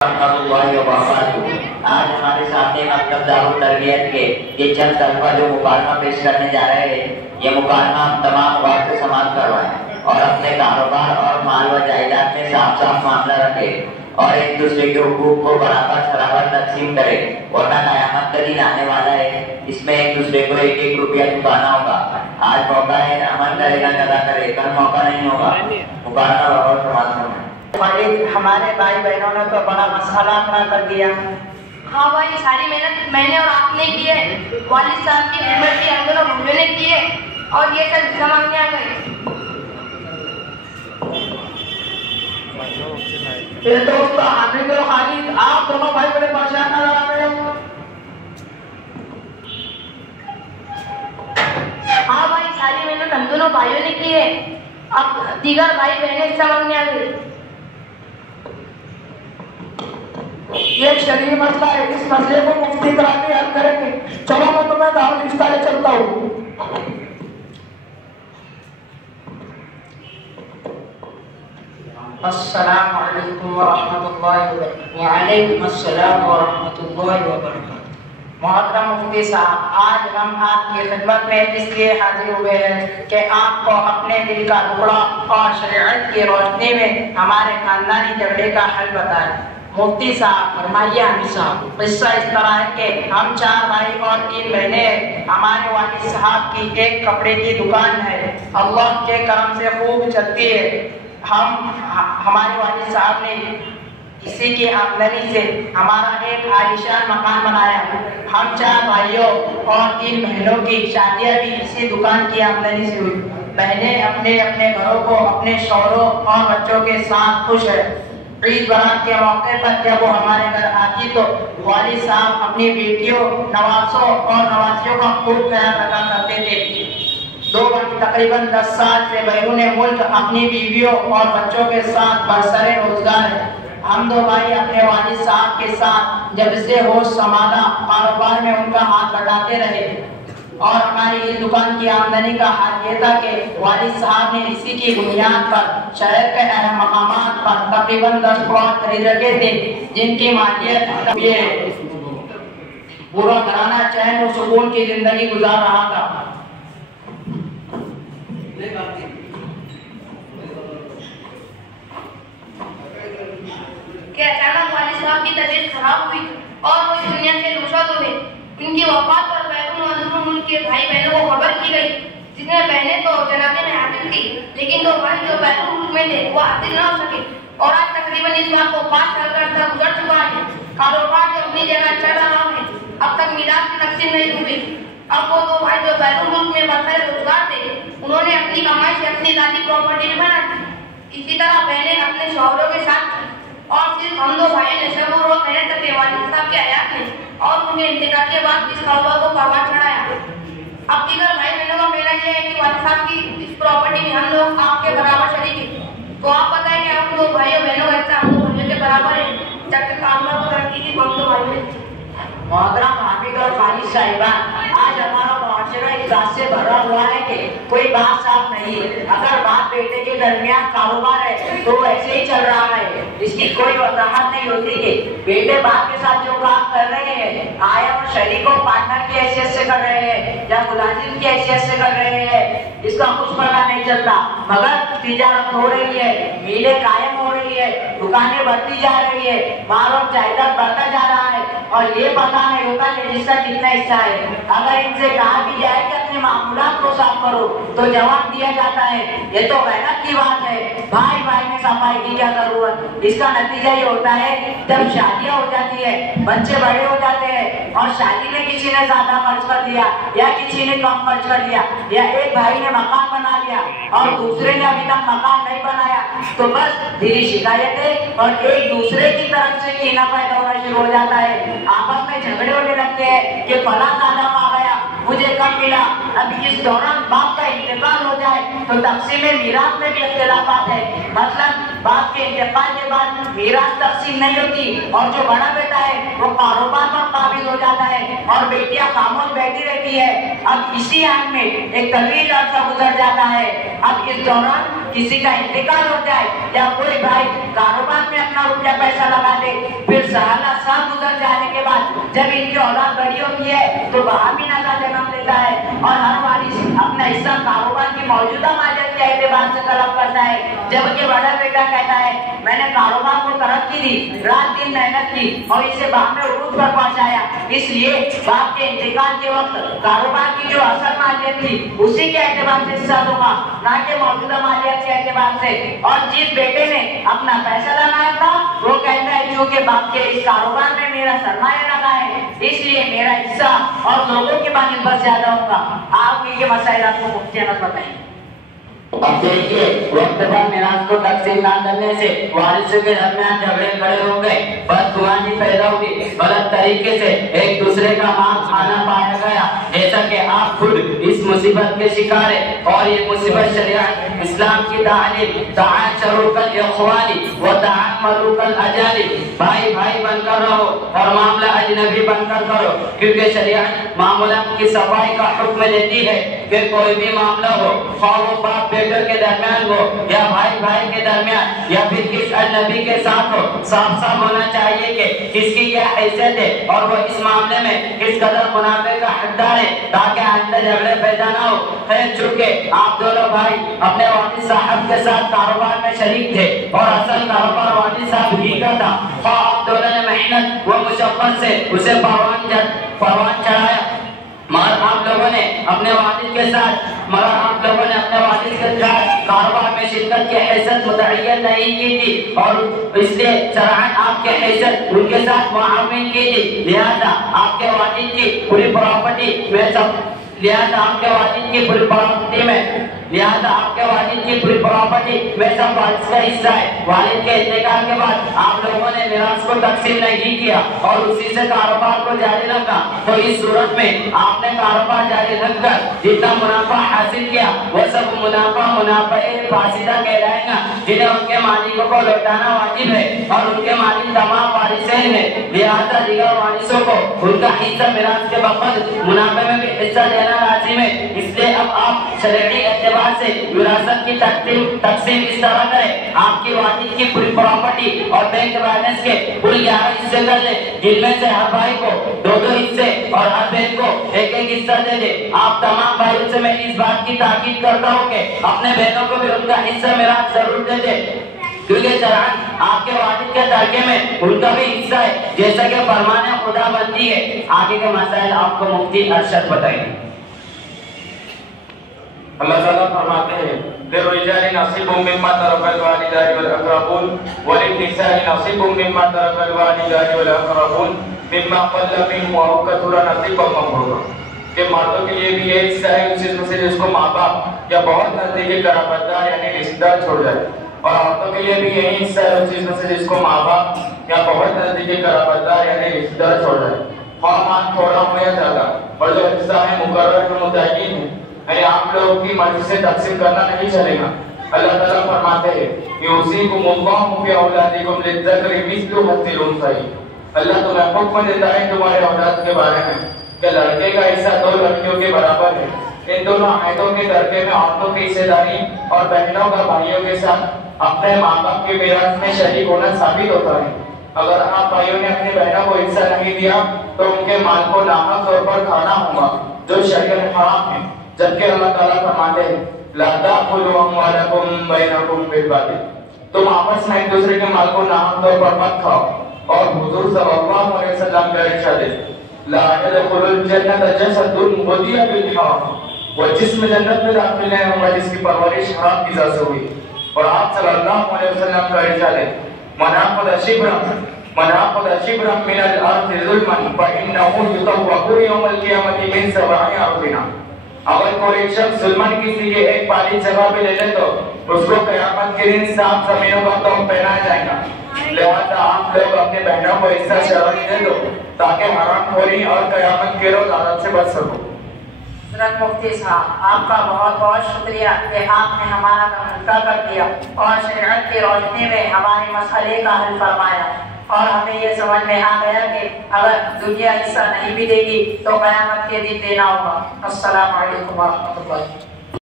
आज हमारे सामने मकतब दारुल तरबियत के ये चंद तलबा जो मुकालमा पेश करने जा रहे हैं, ये मुकालमा हम तमाम अवाम से समाप्त करवाएं और अपने कारोबार और माल व जायदाद में साफ साफ मामला रखे और एक दूसरे के हुकूक को बराबर तकसीम करे, वरना क़यामत का दिन आने वाला है, इसमें एक दूसरे को एक एक रुपया चुकाना होगा। आज मौका है, अमल करेगा अदा करे, कल मौका नहीं होगा। मुकालमा और समाप्त होना। हमारे भाई बहनों ने तो बड़ा मसला खड़ा कर दिया। हाँ भाई, सारी मेहनत मैंने और आपने की है, वालिद साहब की खिदमत की हम दोनों भाइयों ने की है और ये सब जमाने आ गए। ये दोस्त हामिद और खालिद, आप दोनों भाई बड़े परेशान नजर आ रहे हो। हाँ भाई, सारी मेहनत हम दोनों भाइयों ने की है, अब दीगर भाई बहनें समझने आ गई। ये शरीर मसला है, इस मसले को मुफ्ती करा के हल करेंगे। चलो मैं तुम्हें दारुल इफ्ता ले चलता हूँ। अस्सलाम वालेकुम वरहमतुल्लाहि वबरकातुहू। वालेकुम अस्सलाम वरहमतुल्लाहि वबरकातुहू। मोहतरम मुफ्ती साहब, आज हम आपकी खिदमत में इसलिए हाजिर हुए हैं कि आपको अपने दिल का टुकड़ा और शरीयत की रोशनी में हमारे खानदानी झगड़े का हल बताएं। मुफ्ती साहब फरमाइए। आमिर साहब, किस्सा इस तरह है कि हम 4 भाई और 3 बहनें, हमारे वालिद साहब की एक कपड़े की दुकान है, अल्लाह के करम से खूब चलती है। हमारे वालिद साहब ने इसी की आमदनी से हमारा एक आलीशान मकान बनाया। हम 4 भाइयों और 3 बहनों की शादियां भी इसी दुकान की आमदनी से हुई। बहनें अपने अपने घरों को अपने शौहरों और बच्चों के साथ खुश है। ईद बारात के मौके पर जब वो हमारे घर आती तो वालिद साहब अपनी बेटियों, नवासों और नवासियों का खूब ख्याल रखा करते थे। 2 तकरीबन 10 साल से बैरून मुल्क अपनी बीवियों और बच्चों के साथ बरसरे रोजगार है। हम 2 भाई अपने वालिद साहब के साथ जब से होश संभाला कारोबार में उनका हाथ बढ़ाते रहे और हमारी इस दुकान की आमदनी का हाल ये था कि वालिद साहब ने इसी की बुनियाद पर शहर के अहम मकामात पर तकरीबन 10 प्लॉट खरीद रखे थे, जिनकी मालियत ये पूरा घराना चैन और सुकून की जिंदगी गुजार रहा था। कि अचानक वालिद साहब की तबीयत खराब हुई और वो दुनिया से रुखसत हुए। उनकी वफात पर बैरून मुल्क के भाई बहनों को खबर की गई, जिसमें बहनें तो जनाजे में हाजिर थी, लेकिन 2 भाई जो बैरून मुल्क में थे वो हाजिर न हो सके और आज तकरीबन इस बात को 5 साल का अर्सा गुजर चुका है। कारोबार जो अपनी जगह चल रहा है, अब तक मिराज की तकसीम नहीं हुई। अब वो 2 भाई जो बैरून मुल्क में बरसरे रोजगार थे, उन्होंने अपनी कमाई से अपनी दादी प्रॉपर्टी में बना दी। इसी तरह बहनें अपने शौहरों के साथ थी और सिर्फ हम 2 भाइयों ने सब रोज मेहनत करके वालिद साहब के हयात में और उनके इंतकाल के बाद इस कारोबार को परवान चढ़ाया। अब दीगर भाई बहनों का कहना यह है कि वालिद साहब की इस प्रॉपर्टी में हम लोग आपके बराबर शरीक हैं। तो आप बताएं कि हम 2 भाइयों बहनों का हिस्सा हम 2 भाइयों के बराबर है, जबकि कारोबार को तरक्की की हम 2 भाइयों ने। मोहतरम हामिद और खालिद साहिबान, आज हमारा मुआशरा इस बात से भरा हुआ है कि कोई बात साफ नहीं है। अगर बाप बेटे के दरमियान कारोबार है तो ऐसे ही चल रहा है, इसकी कोई वजाहत नहीं होती कि बेटे बाप के साथ जो काम कर रहे हैं आया वो शरीकों पार्टनर की हैसियत से कर रहे हैं या मुलाजिम की हैसियत से कर रहे हैं, इसका कुछ पता नहीं चलता। मगर तिजारत हो रही है, मिलें कायम हो रही है, दुकानें बढ़ती जा रही है, माल और जायदाद बढ़ता जा रहा है और ये पता नहीं होता कि जिसका कितना हिस्सा है। अगर इनसे कहा भी जाए कि अपने मामूलात को साफ करो तो जवाब दिया जाता है ये तो गैरत की बात है, भाई भाई में सफाई की क्या जरूरत। इसका नतीजा ये होता है जब शादियां हो जाती है, बच्चे बड़े हो जाते हैं और शादी में किसी ने ज्यादा खर्च कर दिया या किसी ने कम खर्च कर दिया या एक भाई ने मकान बना लिया और दूसरे ने अभी तक मकान नहीं बनाया, तो बस धीरे शिकायतें और एक दूसरे की तरफ से कीना पैदा होना शुरू हो जाता है। आपस में झगड़े होने लगते हैं कि फला ज्यादा आ गया, मुझे कम मिला। अभी इस दौरान बाप का इंतकाल हो जाए तो तकसीम मीरात में भी इख्तिलाफात है। मतलब बाप के इंतकाल के बाद मीरात तकसीम नहीं होती और जो बड़ा बेटा है वो कारोबार पर काबिल हो जाता है और बेटियां खामोश बैठी रहती है। अब इसी आन में एक तवील अर्सा गुजर जाता है। अब इस दौरान किसी का इंतकाल हो जाए या कोई भाई कारोबार में अपना रुपया पैसा लगा दे, फिर बहामीना का जन्म लेता है और हर वारिस अपना हिस्सा कारोबार की मौजूदा मालियत के एतबार से तलब करता है, जबकि बड़ा बेटा कहता है मैंने कारोबार को तरक्की दी, रात दिन मेहनत की और इसे बाप में उरूज पर पहुंचाया, इसलिए बाप के इंतकाल के वक्त कारोबार की जो असल मालियत थी उसी के एतबार से हिस्सा दूंगा, ना कि मौजूदा मालियत के एतबार से। और जिस बेटे ने अपना पैसा लगाया था वो कहता है क्योंकि बाप के इस कारोबार में मेरा सरमाया लगा है, इसलिए मेरा हिस्सा और लोगों की बनिस्बत ज्यादा होगा। आप ये मसाइल आपको मुफ्तियानत बताएंगे। अब देखिए, वक्त पर मिराज को तकसीम न करने से वारिसों के दरमियान झगड़े खड़े हो गए, बदगुमानी पैदा हुई, गलत तरीके से एक दूसरे का माल खाना पाया गया। जैसा कि आप खुद इस मुसीबत के शिकार है और ये मुसीबत शरीयत इस्लाम की तालीम ताअशरुकल इख्वानी व ताअमरुकल अजाली, भाई भाई बनकर रहो और मामला अजनबी बनकर करो, क्योंकि शरीयत मामूलात की सफाई का हुक्म देती है कि कोई भी मामला हो, ख्वाह बाप बेटों के दरमियान हो या भाई भाई के दरमियान या फिर किस अजनबी के साथ हो, साफ साफ होना चाहिए कि किसकी क्या हैसियत है और वो इस मामले में किस कदर मुनाफे का हकदार है, ताकि आइंदा झगड़े पैदा ना हो। खैर, चूंकि आप दोनों भाई अपने वालिद साहब के साथ कारोबार में शरीक थे और असल कारोबार वालिद साहब ही का था, तो आप दोनों ने मेहनत व मुशक्कत से उसे परवान चढ़ाया, मगर आप लोगों ने अपने वालिद के साथ कारोबार में शिरकत की हैसियत मुतअय्यन नहीं की थी और इसलिए शरअन आपके हैसियत उनके साथ मुआविन की थी। लिहाजा आपके वालिद की पूरी प्रॉपर्टी में सब आपके वालिद की पूरी प्रॉपर्टी में सब वालिद का हिस्सा है। वालिद के इंतकाल के बाद आप लोगों ने मिरास को तकसीम नहीं किया और उसी से कारोबार को जारी रखा, तो इस सूरत में आपने कारोबार जारी रखकर जितना मुनाफा हासिल किया वो सब मुनाफा फासिदा कहलाएगा, जिन्हें उनके मालिकों को लौटाना वाजिब है और उनके मालिक तमाम वारिसें हैं। लिहाजा दीगर वारिसों को उनका हिस्सा मिरास के बखत मुनाफे में भी हिस्सा देना लाजिम है। इसलिए अब आप शरई एतबार से विरासत की तकसीम इस तरह करें, आपकी वालिद की पूरी प्रॉपर्टी और बैंक बैलेंस के कुल 11 हिस्से कर ले, जिनमें से हर भाई को 2-2 हिस्से और हर बहन को 1-1 हिस्सा दे दे। आप तमाम भाइयों से मैं इस बात की ताकीद करता हूँ कि अपने बहनों को भी उनका हिस्सा मिरास जरूर दे दे, क्योंकि शरअन आपके वालिद के तरके में उनका भी हिस्सा है, जैसा कि फरमाने खुदा बनती है। आगे के मसाइल आपको मुफ्ती अरशद बताएंगे। अल्लाह ताला फरमाते हैं, लिर्रिजाली नसीबुम मिम्मा तरकल वालिदानि वल अक़रबून व लिन्निसाइ नसीबुम मिम्मा तरकल वालिदानि वल अक़रबून मिम्मा क़ल्ल मिन्हु व कथुरा नसीबम मफ़रूज़ा, कि मर्दों के लिए भी ये हिस्सा है उस चीज में से जिसको माँ बाप या बहुत नजदीकी कराबतदार यानी रिश्तेदार छोड़ जाए, और औरतों के लिए भी यही हिस्सा है उस चीज में से जिसको माँ बाप या बहुत नजदीकी कराबतदार यानी रिश्तेदार छोड़ जाए, ख्वाह थोड़ा हो या ज्यादा, और जो हिस्सा है मुकर्रर के मुतय्यन है, यानी आप लोगों की मर्जी से तकसीम करना नहीं चलेगा। अल्लाह ताला फरमाते हैं यूसीकुमुल्लाहु फी औलादिकुम लिज़्ज़करि मिस्लु हज़्ज़िल उन्सयैन, अल्लाह तुम्हें हुक्म देता है तुम्हारे औलाद के बारे में कि लड़के का हिस्सा 2 लड़कियों के बराबर है। इन दोनों आयतों के तरके में औरतों की हिस्सेदारी और बहनों का भाइयों के साथ अपने माँ बाप के मिरास में शरीक होना साबित होता है। अगर आप भाइयों ने अपनी बहनों को हिस्सा नहीं दिया तो उनके माल को नाहक तौर पर खाना होगा, जो शरीयत हराम है, जबकि अल्लाह ताला फरमाते हैं ला ताकुलू अम्वालकुम बैनकुम बिल बातिल, तुम आपस में एक दूसरे के माल को नाहक तौर पर मत खाओ। और हुजूर सल्लल्लाहु अलैहि वसल्लम का इरशाद है ला यदखुलुल जन्नत जसदुन वदिया बिल हराम, वो जिस्म जन्नत में दाखिल नहीं होगा जिसकी परवरिश हराम की वजह से हुई। और आप सल्लल्लाहु अलैहि वसल्लम का इरशाद है मन अख़ज़ शिब्रन मिनल अर्ज़ि ज़ुल्मन फ़इन्नहु युतव्वक़ु यौमल क़ियामति मिन सब'i अर्ज़िना, अगर कोई शख्स जुल्मन किसी के एक पाली जगह पे ले ले तो उसको क़यामत के दिन 7 ज़मीनों का तोप पहनाया जाएगा। लिहाजा आप लोग अपने बहनों को हिस्सा शरई दे दो ताकि हरामखोरी और क़यामत के रोज़ आदत से बच सको। हज़रत मुफ्ती साहब, आपका बहुत बहुत शुक्रिया कि आपने हमारा काम हल्का कर दिया और शरीयत की रोशनी में हमारे मसले का हल फरमाया, और हमें ये समझ में आ गया कि अगर दुनिया हिस्सा नहीं भी देगी तो क़यामत के दिन देना होगा। अस्सलामु अलैकुम व रहमतुल्लाह।